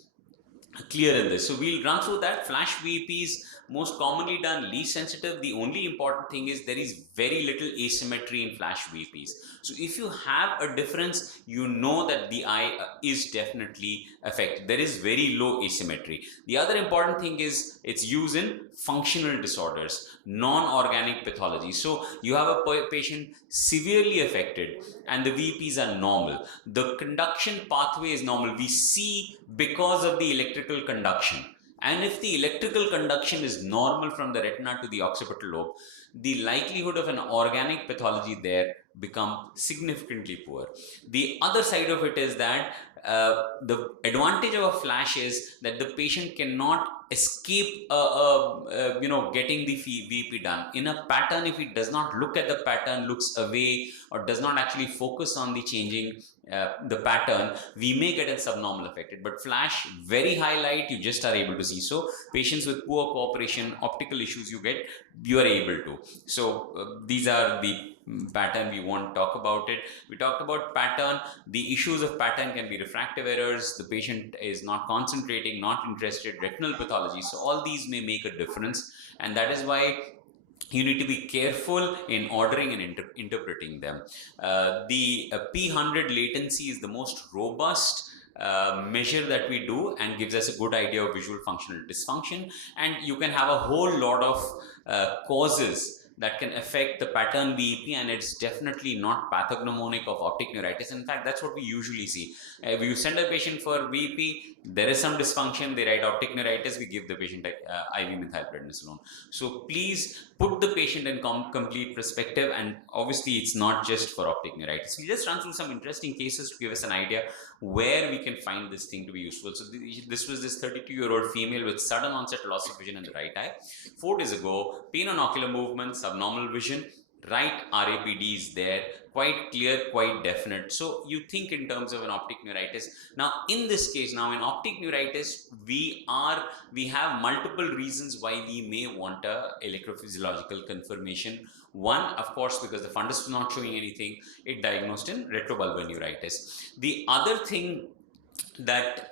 clear in this. So we'll run through that. Flash VEPs, most commonly done, least sensitive. The only important thing is there is very little asymmetry in flash VEPs. So if you have a difference, you know that the eye is definitely affected. There is very low asymmetry. The other important thing is its use in functional disorders, non-organic pathology. So you have a patient severely affected and the VEPs are normal. The conduction pathway is normal. We see because of the electrical conduction. And if the electrical conduction is normal from the retina to the occipital lobe, the likelihood of an organic pathology there become significantly poor. The other side of it is that the advantage of a flash is that the patient cannot escape getting the VEP done. In a pattern, if he does not look at the pattern, looks away, or does not actually focus on the changing the pattern, we may get a subnormal affected. But flash, very high light, you just are able to see. So patients with poor cooperation, optical issues you are able to. So these are the pattern. We won't talk about it. We talked about pattern. The issues of pattern can be refractive errors, the patient is not concentrating, not interested, retinal pathology. So all these may make a difference, and that is why you need to be careful in ordering and interpreting them. The P100 latency is the most robust measure that we do and gives us a good idea of visual functional dysfunction, and you can have a whole lot of causes that can affect the pattern VEP, and it's definitely not pathognomonic of optic neuritis. In fact, that's what we usually see. If you send a patient for VEP, there is some dysfunction, they write optic neuritis, we give the patient IV methylprednisolone. So please put the patient in complete perspective, and obviously it's not just for optic neuritis. We just run through some interesting cases to give us an idea where we can find this thing to be useful. So this was this 32-year-old female with sudden onset loss of vision in the right eye. 4 days ago, pain on ocular movements, subnormal vision, right RAPD is there, quite clear, quite definite. So you think in terms of an optic neuritis. Now in this case, in optic neuritis, we have multiple reasons why we may want a electrophysiological confirmation. One, of course, because the fundus is not showing anything, it diagnosed in retrobulbar neuritis. The other thing that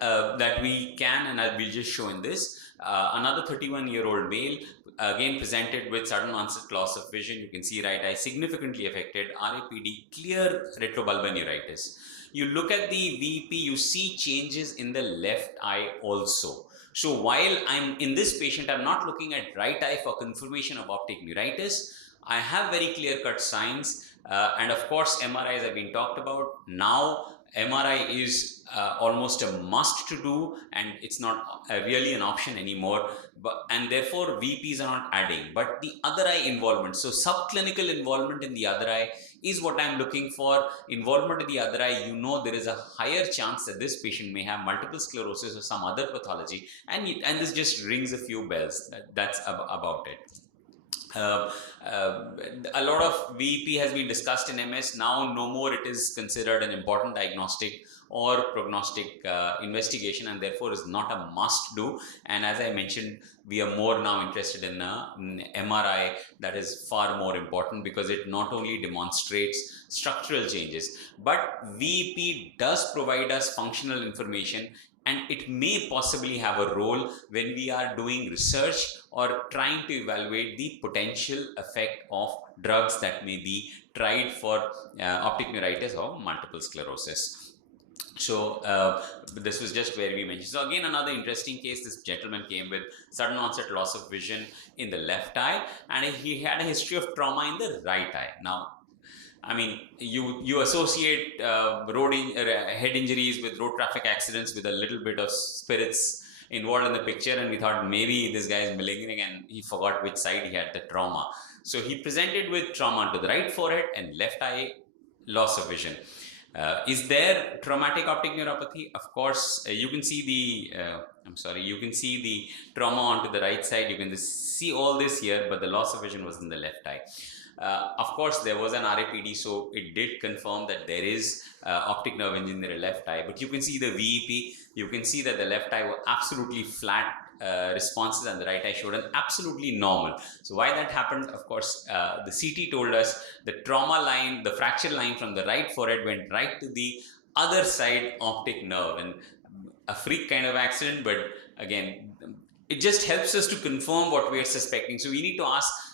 we can, and I will just show in this, another 31-year-old male, again presented with sudden onset loss of vision. You can see right eye significantly affected, RAPD, clear retrobulbar neuritis. You look at the VEP, you see changes in the left eye also. So while I'm in this patient, I'm not looking at right eye for confirmation of optic neuritis. I have very clear-cut signs, and of course MRIs have been talked about. Now MRI is almost a must to do, and it's not really an option anymore, and therefore VEPs are not adding. But the other eye involvement, so subclinical involvement in the other eye is what I'm looking for. Involvement in the other eye, you know there is a higher chance that this patient may have multiple sclerosis or some other pathology, and this just rings a few bells. That's about it. A lot of VEP has been discussed in MS. Now no more it is considered an important diagnostic or prognostic investigation, and therefore is not a must do. And as I mentioned, we are more now interested in MRI. That is far more important because it not only demonstrates structural changes, but VEP does provide us functional information, and it may possibly have a role when we are doing research or trying to evaluate the potential effect of drugs that may be tried for optic neuritis or multiple sclerosis. So this was just where we mentioned. So again, another interesting case, this gentleman came with sudden onset loss of vision in the left eye, and he had a history of trauma in the right eye. Now, I mean, you associate head injuries with road traffic accidents with a little bit of spirits involved in the picture, and we thought maybe this guy is malingering and he forgot which side he had the trauma. So he presented with trauma to the right forehead and left eye, loss of vision. Is there traumatic optic neuropathy? Of course, you can see you can see the trauma onto the right side. You can just see all this here, but the loss of vision was in the left eye. Of course, there was an RAPD, so it did confirm that there is optic nerve injury in the left eye. But you can see the VEP. You can see that the left eye was absolutely flat responses and the right eye showed an absolutely normal. So why that happened? Of course, the CT told us the trauma line, the fracture line from the right forehead went right to the other side optic nerve, and a freak kind of accident. But again, it just helps us to confirm what we are suspecting. So we need to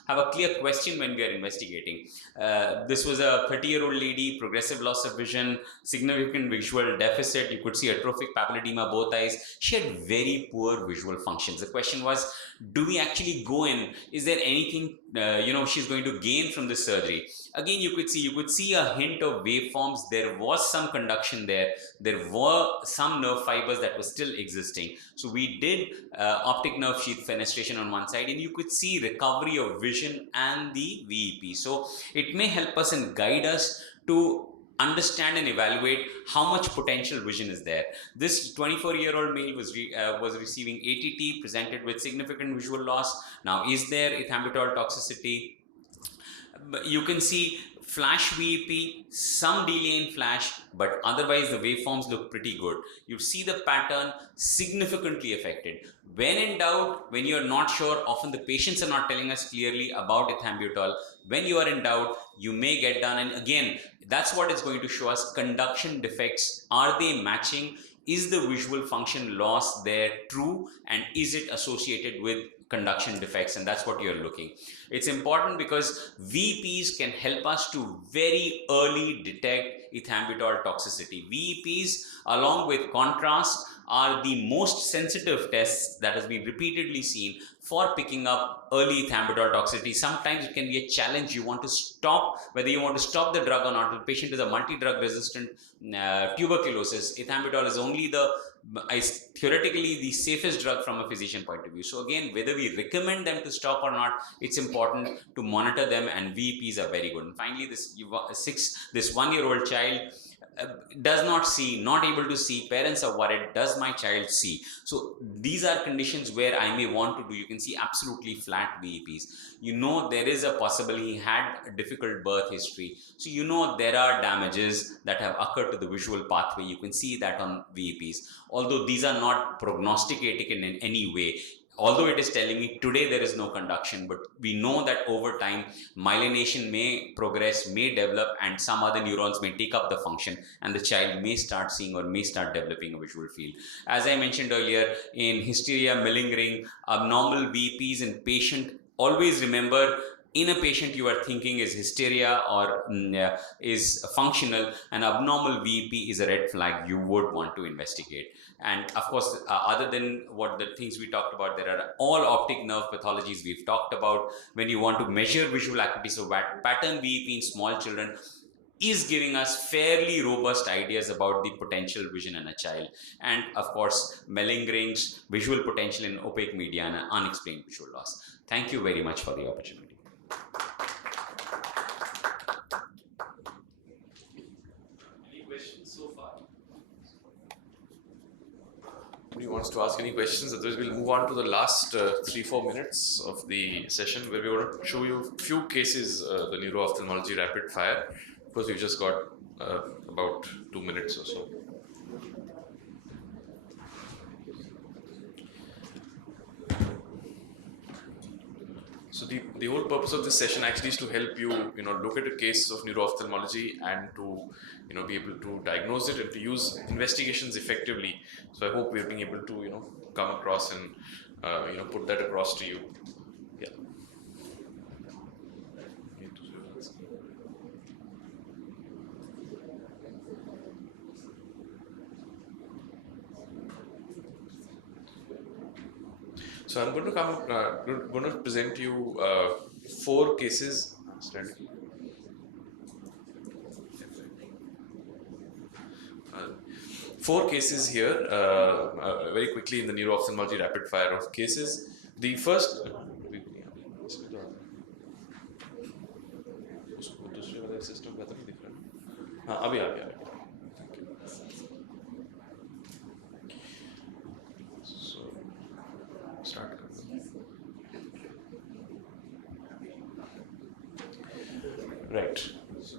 have a clear question when we are investigating. This was a 30-year-old lady, progressive loss of vision, significant visual deficit. You could see atrophic papilledema, both eyes. She had very poor visual functions. The question was, do we actually go in? Is there anything she's going to gain from this surgery? Again, you could see a hint of waveforms. There was some conduction there. There were some nerve fibers that were still existing. So we did optic nerve sheath fenestration on one side, and you could see recovery of vision and the VEP. So it may help us and guide us to understand and evaluate how much potential vision is there. This 24-year-old male was receiving ATT, presented with significant visual loss. Now, is there ethambutol toxicity? You can see flash VEP, some delay in flash, but otherwise the waveforms look pretty good. You see the pattern significantly affected. When in doubt, when you're not sure, often the patients are not telling us clearly about ethambutol. When you are in doubt, you may get done. And again, that's what it's going to show us. Conduction defects, are they matching? Is the visual function loss there true? And is it associated with conduction defects? And that's what you're looking. It's important because VEPs can help us to very early detect ethambutol toxicity. VEPs, along with contrast, are the most sensitive tests that has been repeatedly seen for picking up early ethambutol toxicity. Sometimes it can be a challenge. You want to stop, whether you want to stop the drug or not. The patient is a multi-drug resistant tuberculosis. Ethambutol is only theoretically the safest drug from a physician point of view. So again, whether we recommend them to stop or not, it's important to monitor them, and VEPs are very good. And finally, this 1-year-old child does not see, not able to see. Parents are worried, does my child see? So these are conditions where I may want to do. You can see absolutely flat VEPs. You know there is a possibility he had a difficult birth history. So you know there are damages that have occurred to the visual pathway. You can see that on VEPs. Although these are not prognosticating in any way. Although it is telling me today there is no conduction, but we know that over time myelination may progress, may develop, and some other neurons may take up the function, and the child may start seeing or may start developing a visual field. As I mentioned earlier, in hysteria, malingering, abnormal VEPs in patient, always remember, in a patient you are thinking is hysteria or is functional, an abnormal VEP is a red flag you would want to investigate. And of course, other than what the things we talked about, there are all optic nerve pathologies we've talked about. When you want to measure visual acuity, so pattern VEP in small children is giving us fairly robust ideas about the potential vision in a child. And of course, malingerings, visual potential in opaque media, and unexplained visual loss. Thank you very much for the opportunity. Any questions so far? Anybody wants to ask any questions? Otherwise, we'll move on to the last 3-4 minutes of the session, where we want to show you a few cases, the neuro-ophthalmology rapid fire. Of course, we've just got about 2 minutes or so. So the whole purpose of this session actually is to help you, look at a case of neuro-ophthalmology and to, be able to diagnose it and to use investigations effectively. So I hope we're being able to, come across and, put that across to you. Yeah. So I'm going to present you 4 cases. 4 cases here, very quickly in the neuro-ophthalmology rapid fire of cases. The first, दूसरे वाले system का तो नहीं दिख रहा। हाँ, अभी आ गया। So, start. Right. So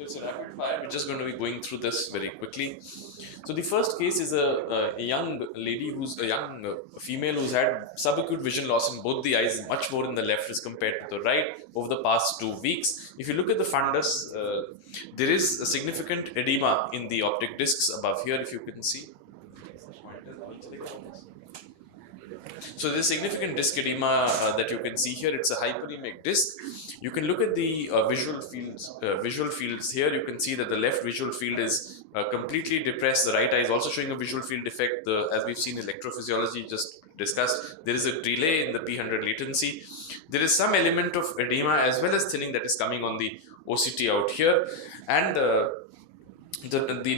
it's a rapid fire. We're just going to be going through this very quickly. So the first case is a young lady who's a young female who's had subacute vision loss in both the eyes, much more in the left as compared to the right over the past 2 weeks. If you look at the fundus, there is a significant edema in the optic discs above here, if you can see. So there's significant disc edema that you can see here. It's a hyperemic disc. You can look at the visual fields here. You can see that the left visual field is completely depressed. The right eye is also showing a visual field defect. As we've seen electrophysiology just discussed, there is a delay in the P100 latency. There is some element of edema as well as thinning that is coming on the OCT out here. And the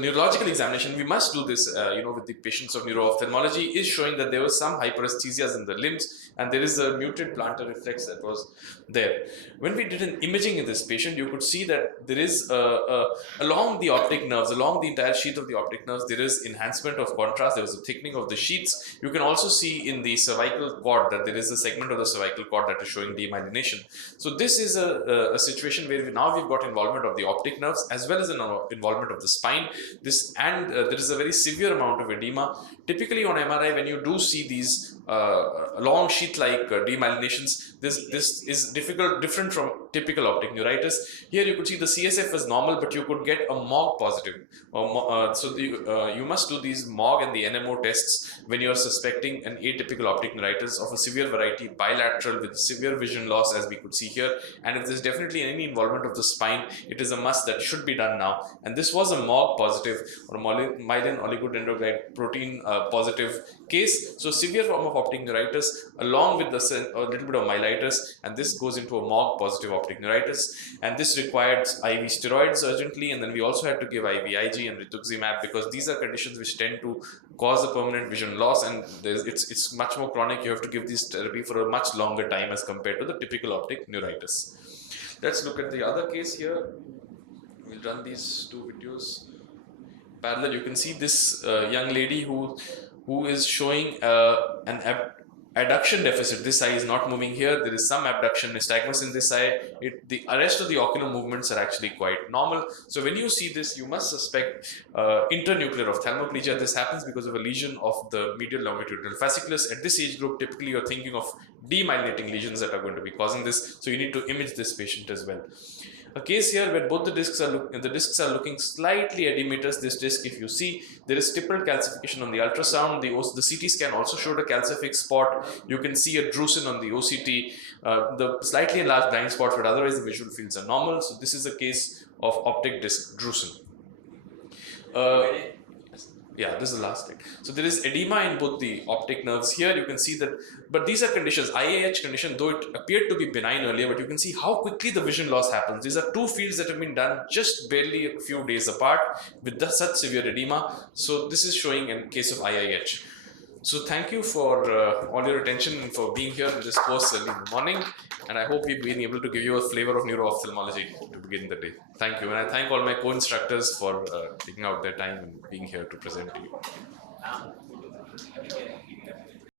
neurological examination, we must do this, with the patients of neuro-ophthalmology, is showing that there was some hyperesthesias in the limbs and there is a muted plantar reflex that was there. When we did an imaging in this patient, you could see that there is along the optic nerves, along the entire sheath of the optic nerves, there is enhancement of contrast. There was a thickening of the sheaths. You can also see in the cervical cord that there is a segment of the cervical cord that is showing demyelination. So this is a situation where we've got involvement of the optic nerves as well as an involvement of the spine. There is a very severe amount of edema. Typically on MRI, when you do see these long sheath-like demyelinations, this is different from typical optic neuritis. Here you could see the CSF was normal, but you could get a MOG positive. You must do these MOG and the NMO tests when you are suspecting an atypical optic neuritis of a severe variety, bilateral with severe vision loss, as we could see here. And if there's definitely any involvement of the spine, it is a must that should be done now. And this was a MOG positive or myelin oligodendrocyte protein positive case. So severe form of optic neuritis along with a little bit of myelitis, and this goes into a MOG positive optic neuritis, and this required IV steroids urgently, and then we also had to give IVIG and rituximab because these are conditions which tend to cause a permanent vision loss, and it's much more chronic. You have to give this therapy for a much longer time as compared to the typical optic neuritis. Let's look at the other case here. We'll run these 2 videos parallel. You can see this young lady who is showing an adduction deficit. This eye is not moving here. There is some abduction nystagmus in this eye. The rest of the ocular movements are actually quite normal. So when you see this, you must suspect internuclear ophthalmoplegia. This happens because of a lesion of the medial longitudinal fasciculus. At this age group, typically you're thinking of demyelinating lesions that are going to be causing this. So you need to image this patient as well. A case here where both the discs are looking slightly edematous. This disc, if you see, there is stippled calcification on the ultrasound. The CT scan also showed a calcific spot. You can see a drusen on the OCT, the slightly enlarged blind spot, but otherwise the visual fields are normal. So this is a case of optic disc drusen. Yeah, this is the last thing. So there is edema in both the optic nerves here. You can see that, but these are conditions, IAH condition, though it appeared to be benign earlier, but you can see how quickly the vision loss happens. These are 2 fields that have been done just barely a few days apart with such severe edema. So this is showing a case of IIH. So thank you for all your attention and for being here in this course early in the morning. And I hope we've been able to give you a flavor of neuro-ophthalmology to begin the day. Thank you. And I thank all my co-instructors for taking out their time and being here to present to you.